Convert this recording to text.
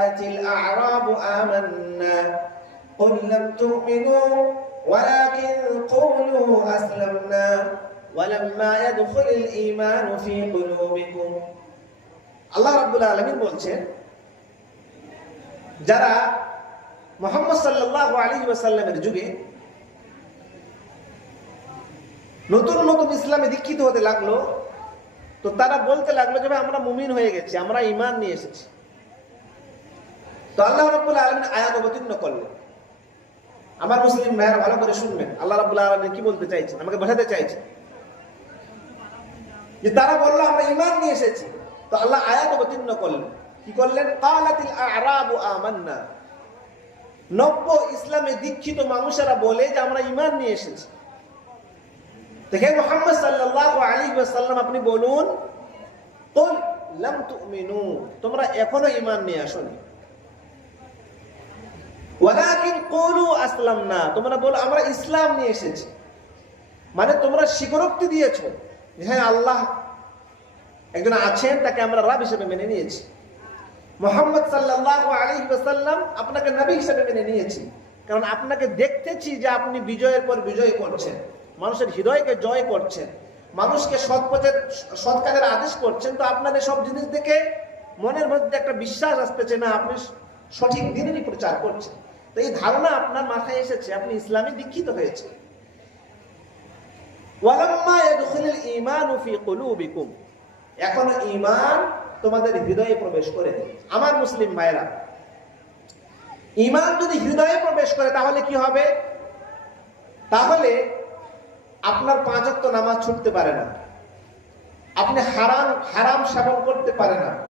الأعراب آمنا قل لم تؤمنوا ولكن قولوا أسلمنا ولما يدخل الإيمان في قلوبكم আল্লাহ রাব্বুল আলামিন বলছেন যারা মুহাম্মদ সাল্লাল্লাহু আলাইহি ওয়াসাল্লামের যুগে নতুন নতুন ইসলামে দীক্ষিত হতে লাগলো, তো তারা বলতে লাগলো যে আমরা মুমিন হয়ে গেছি, আমরা ঈমান নিয়ে এসেছি। তো আল্লাহ রাব্বুল আলামিন আয়াত অবতীর্ণ করলেন। আমার মুসলিম ভাইরা ভালো করে শুনবেন, আল্লাহ রাব্বুল আলামিন কি বলতে চাইছেন, আমাকে বোঝাতে চাইছেন যে তারা বললো আমরা ঈমান নিয়ে এসেছি। তো আল্লাহ আয়াত অবতীর্ণ করলেন, কি করলেন? ক্বালাতিল আ'রাবু আমান্না, নব্য ইসলামে দীক্ষিত মানুষেরা বলে যে আমরা ঈমান নিয়ে এসেছি। দেখেন মুহাম্মদ সাল্লাল্লাহু আলাইহি ওয়াসাল্লাম আপনি বলুন, কুল লাম তুমিনু, তোমরা এখনো ঈমান নিয়ে আসোনি। ওয়ালাকিন কুলু আসলামনা, তোমরা বলো আমরা ইসলাম নিয়ে এসেছি। মানে তোমরা স্বীকারোক্তি দিয়েছো যে হ্যাঁ আল্লাহ একজন আছেন, তাকে আমরা রব হিসেবে মেনে নিয়েছি। মুহাম্মদ সাল্লাল্লাহু আলাইহি ওয়াসাল্লাম আপনাকে নবী হিসেবে মেনে নিয়েছি, কারণ আপনাকে দেখতেছি যে আপনি বিজয়ের পর বিজয় করছেন, মানুষের হৃদয়কে জয় করছেন, মানুষকে সৎ কাজের আদেশ করছেন। তো আপনাদের সব জিনিস দেখে মনের মধ্যে একটা বিশ্বাস আসতেছে না আপনি সঠিক দিনেরই প্রচার করছেন। তো এই ধারণা আপনার মাথায় এসেছে, আপনি ইসলামে দীক্ষিত হয়েছে। ওয়ালাম্মা ইয়াদখুলুল ঈমানু ফি কুলুবিকুম, এখন ঈমান তোমাদের হৃদয়ে প্রবেশ করে। আমার মুসলিম ভাইরা, ঈমান যদি হৃদয়ে প্রবেশ করে তাহলে কি হবে? তাহলে আপনার 5 ওয়াক্ত নামাজ ছুটতে পারে না, আপনি হারাম সেবন করতে পারে না।